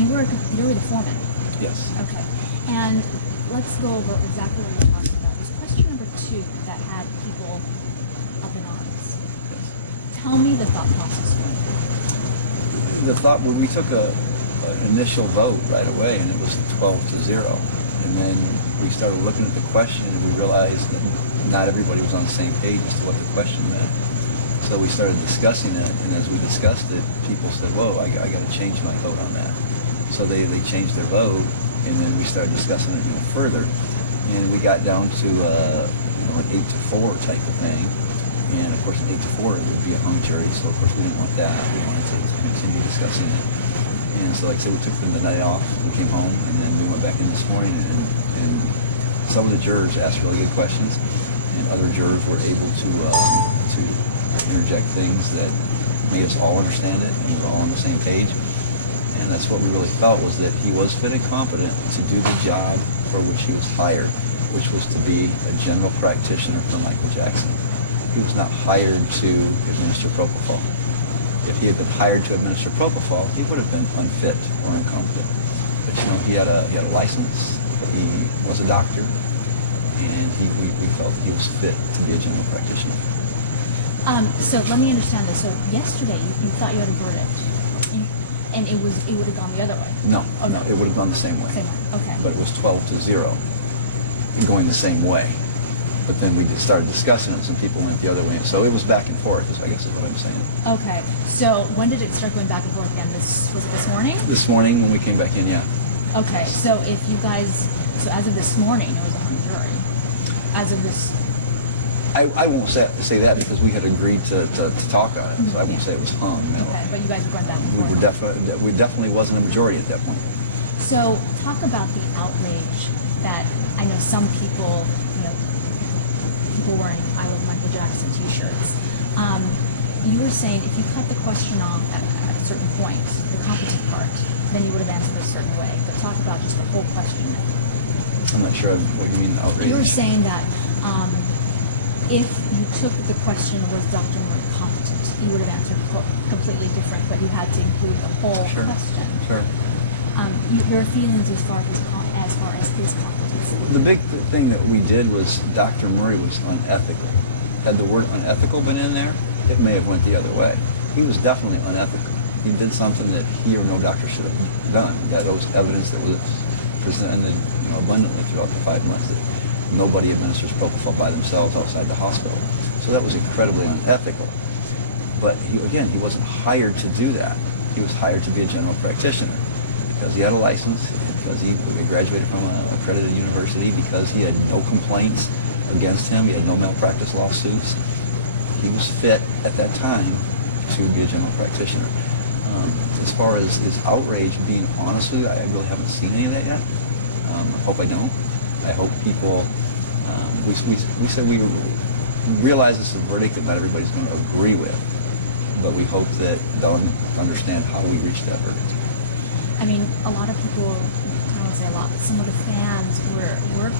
you were the foreman. Yes. Okay. And let's go over exactly what you're talking about. There's question number 2 that had people up in arms. Tell me the thought process going through. The thought, when we took an initial vote right away, and it was 12-0, and then we started looking at the question, and we realized that not everybody was on the same page as to what the question meant. So we started discussing it, and as we discussed it, people said, "Whoa, I got to change my vote on that." So they changed their vote, and then we started discussing it further, and we got down to an 8-4 type of thing. And of course, an 8-4 would be a hung jury, so of course we didn't want that. We wanted to continue discussing it. And so, like I said, we took the night off, we came home, and then we went back in this morning, and some of the jurors asked really good questions, and other jurors were able to interject things that made us all understand it, and we were all on the same page. And that's what we really felt, was that he was fit and competent to do the job for which he was hired, which was to be a general practitioner for Michael Jackson. He was not hired to administer propofol. If he had been hired to administer propofol, he would have been unfit or incompetent. But he had a license. He was a doctor, and we felt he was fit to be a general practitioner. So let me understand this. So yesterday you thought you had a verdict, and it would have gone the other way. No, no, it would have gone the same way. Same way. Okay. But it was 12-0, going the same way. But then we just started discussing it, and people went the other way. So it was back and forth, I guess is what I'm saying. Okay. So when did it start going back and forth again? Was it this morning? This morning when we came back in, yeah. Okay. So if you guys, as of this morning, it was a hung jury. As of this. I won't say that because we had agreed to talk on it. So I won't say it was hung. No. Okay. But you guys were going back and forth. We definitely wasn't a majority at that point. So talk about the outrage that I know some people, people wearing "I Love Michael Jackson" T-shirts. You were saying if you cut the question off at a certain point, the competent part, then you would have answered a certain way. But talk about just the whole question. I'm not sure what you mean, outrage. You were saying that if you took the question, was Dr. Murray competent, you would have answered completely different, but you had to include the whole question. Sure. Your feelings as far as his competency. The big thing that we did was Dr. Murray was unethical. Had the word unethical been in there, it may have went the other way. He was definitely unethical. He did something that he or no doctor should have done. That was evidence that was presented abundantly throughout the 5 months that nobody administers propofol by themselves outside the hospital. So that was incredibly unethical. But he wasn't hired to do that. He was hired to be a general practitioner because he had a license, because he graduated from an accredited university, because he had no complaints against him, he had no malpractice lawsuits. He was fit at that time to be a general practitioner. As far as his outrage, being honest with you, I really haven't seen any of that yet. I hope I don't. I hope people, we said we realize this is a verdict that not everybody's going to agree with, but we hope that they'll understand how we reached that verdict. I mean, a lot of people, I don't say a lot, but some of the fans were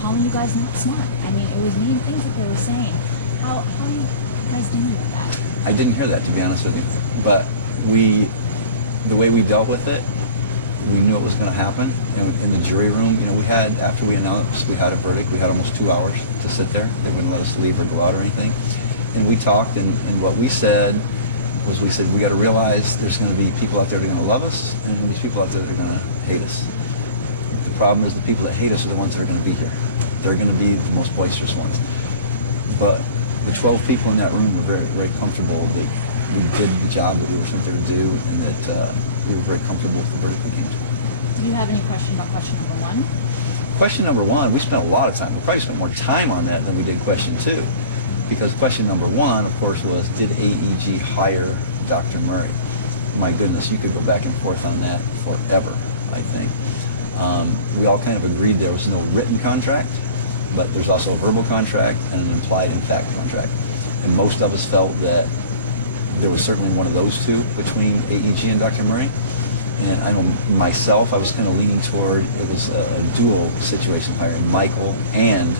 calling you guys not smart. I mean, it was mean things that they were saying. How are you guys dealing with that? I didn't hear that, to be honest with you, but the way we dealt with it, we knew it was going to happen. In the jury room, after we announced we had a verdict, we had almost 2 hours to sit there. They wouldn't let us leave or go out or anything. And we talked, and what we said was, we got to realize there's going to be people out there that are going to love us, and these people out there that are going to hate us. The problem is the people that hate us are the ones that are going to be here. They're going to be the most boisterous ones. But the 12 people in that room were very, very comfortable. We did the job that we were sent there to do, and that we were very comfortable with the verdict we came to. Do you have any question about question number 1? Question number 1, we spent a lot of time. We probably spent more time on that than we did question 2. Because question number 1, of course, was, did AEG hire Dr. Murray? My goodness, you could go back and forth on that forever, I think. We all kind of agreed there was no written contract, but there's also a verbal contract and an implied in fact contract. And most of us felt that there was certainly one of those two between AEG and Dr. Murray. And I know myself, I was kind of leaning toward it was a dual situation, hiring Michael and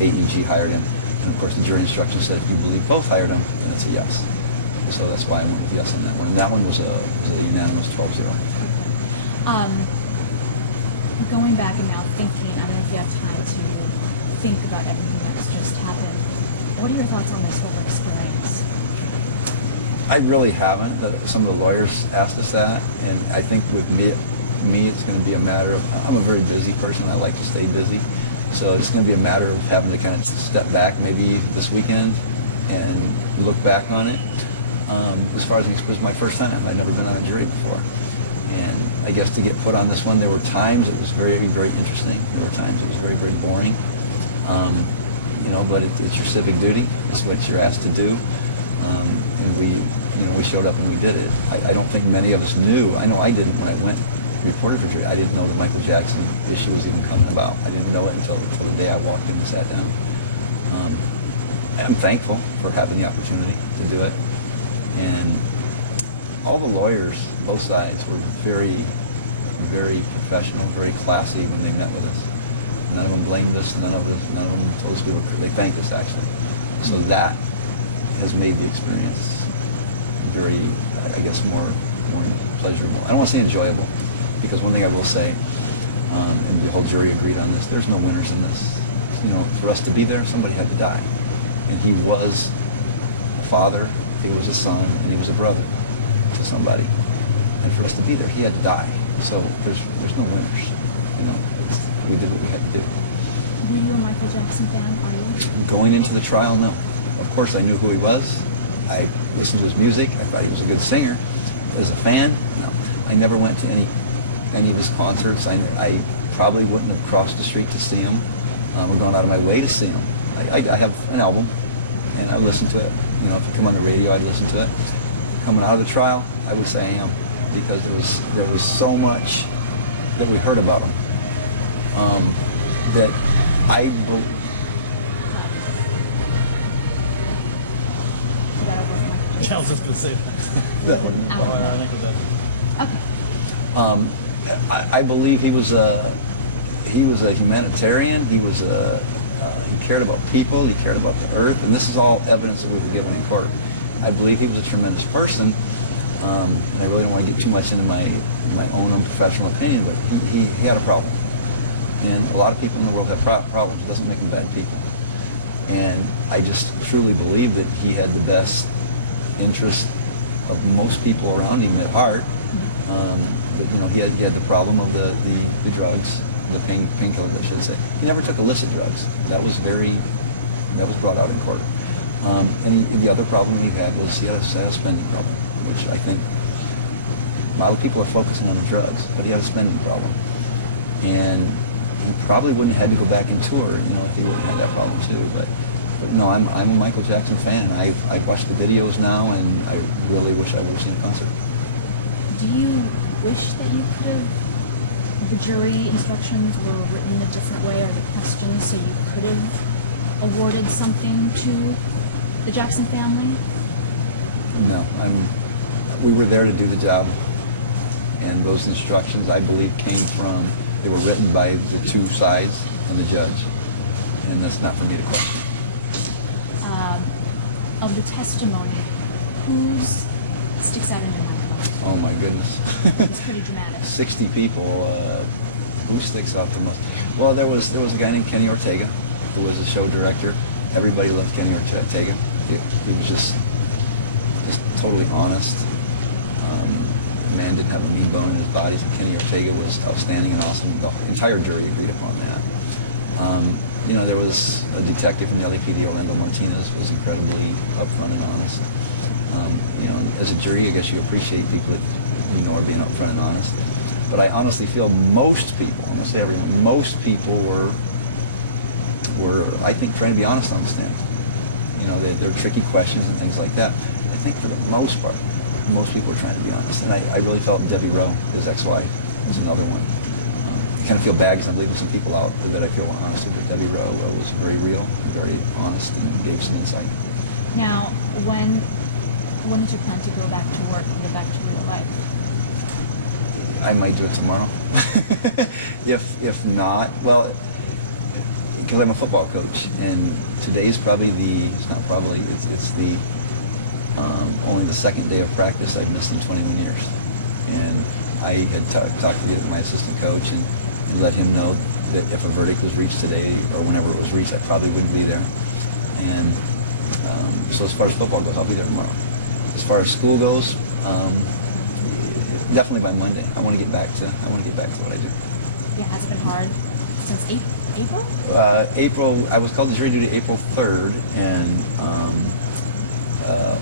AEG hired him. And of course the jury instruction said if you believe both hired him, then it's a yes. So that's why I went with yes on that one. And that one was a unanimous 12-0. Going back and now thinking, I don't know if you have time to think about everything that's just happened. What are your thoughts on this whole experience? I really haven't. Some of the lawyers asked us that, and I think with me it's going to be a matter of, I'm a very busy person. I like to stay busy. So it's going to be a matter of having to kind of step back maybe this weekend and look back on it. As far as it was my first time, I'd never been on a jury before. And I guess to get put on this one, there were times it was very, very interesting. There were times it was very, very boring. But it's your civic duty. It's what you're asked to do. And we showed up and we did it. I don't think many of us knew. I know I didn't when I went reported for jury. I didn't know the Michael Jackson issue was even coming about. I didn't know it until the day I walked in and sat down. I'm thankful for having the opportunity to do it. And all the lawyers, both sides, were very, very professional, very classy when they met with us. None of them blamed us. None of them told us they thanked us actually. So that has made the experience very, I guess, more pleasurable. I don't want to say enjoyable, because one thing I will say, and the whole jury agreed on this, there's no winners in this. For us to be there, somebody had to die. And he was a father, he was a son, and he was a brother to somebody. And for us to be there, he had to die. So there's no winners. We did what we had to do. Were you a Michael Jackson fan? Are you? Going into the trial, no. Of course, I knew who he was. I listened to his music. I thought he was a good singer. As a fan, no. I never went to any of his concerts. I probably wouldn't have crossed the street to see him. We're going out of my way to see him. I have an album, and I listen to it. If it come on the radio, I'd listen to it. Coming out of the trial, I would say I am, because there was so much that we heard about him that I. I was just going to say that. Okay. I believe he was a humanitarian. He cared about people. He cared about the earth, and this is all evidence that we were given in court. I believe he was a tremendous person. And I really don't want to get too much into my own unprofessional opinion, but he had a problem. And a lot of people in the world have problems. It doesn't make them bad people. And I just truly believe that he had the best interest of most people around him at heart. But he had the problem of the drugs, the painkillers, I should say. He never took illicit drugs. That was brought out in court. And the other problem he had was he had a spending problem, which I think a lot of people are focusing on the drugs, but he had a spending problem. And he probably wouldn't have had to go back and tour, if he wouldn't have had that problem too. But no, I'm a Michael Jackson fan. I've watched the videos now, and I really wish I would have seen a concert. Do you wish that you could have, the jury instructions were written a different way, or the questions, so you could have awarded something to the Jackson family? No, we were there to do the job, and those instructions, I believe, they were written by the two sides and the judge, and that's not for me to question. Of the testimony, whose sticks out in your mind the most? Oh my goodness. It's pretty dramatic. 60 people. Who sticks out the most? Well, there was a guy named Kenny Ortega, who was a show director. Everybody loved Kenny Ortega. He was just totally honest. The man didn't have a mean bone in his body. So Kenny Ortega was outstanding and awesome. The entire jury agreed upon that. There was a detective from the LAPD, Orlando Martinez, was incredibly upfront and honest. As a jury, I guess you appreciate people that are being upfront and honest. But I honestly feel most people, I'm going to say everyone, most people were, I think, trying to be honest on the stand. They're tricky questions and things like that. I think for the most part, most people were trying to be honest. And I really felt Debbie Rowe, his ex-wife, was another one. I kind of feel bad because I'm leaving some people out that I feel were honest with. But Debbie Rowe was very real and very honest and gave some insight. Now, when is your plan to go back to work and get back to real life? I might do it tomorrow. If not, well, because I'm a football coach, and today's probably it's the only the second day of practice I've missed in 21 years. And I had talked to my assistant coach and let him know that if a verdict was reached today or whenever it was reached, I probably wouldn't be there. And so as far as football goes, I'll be there tomorrow. As far as school goes, definitely by Monday. I want to get back to what I do. Yeah, has it been hard since April? April. I was called to jury duty April 3rd, and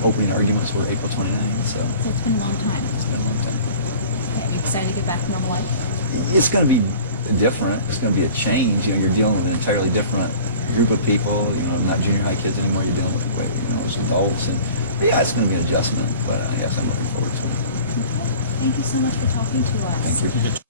opening arguments were April 29th. So It's been a long time. it's been a long time. Okay, you excited to get back to normal life? It's going to be different. It's going to be a change. You're dealing with an entirely different group of people. Not junior high kids anymore. You're dealing with as adults, and yeah, it's going to be an adjustment. But yes, I'm looking forward to it. Okay. Thank you so much for talking to us. Thank you.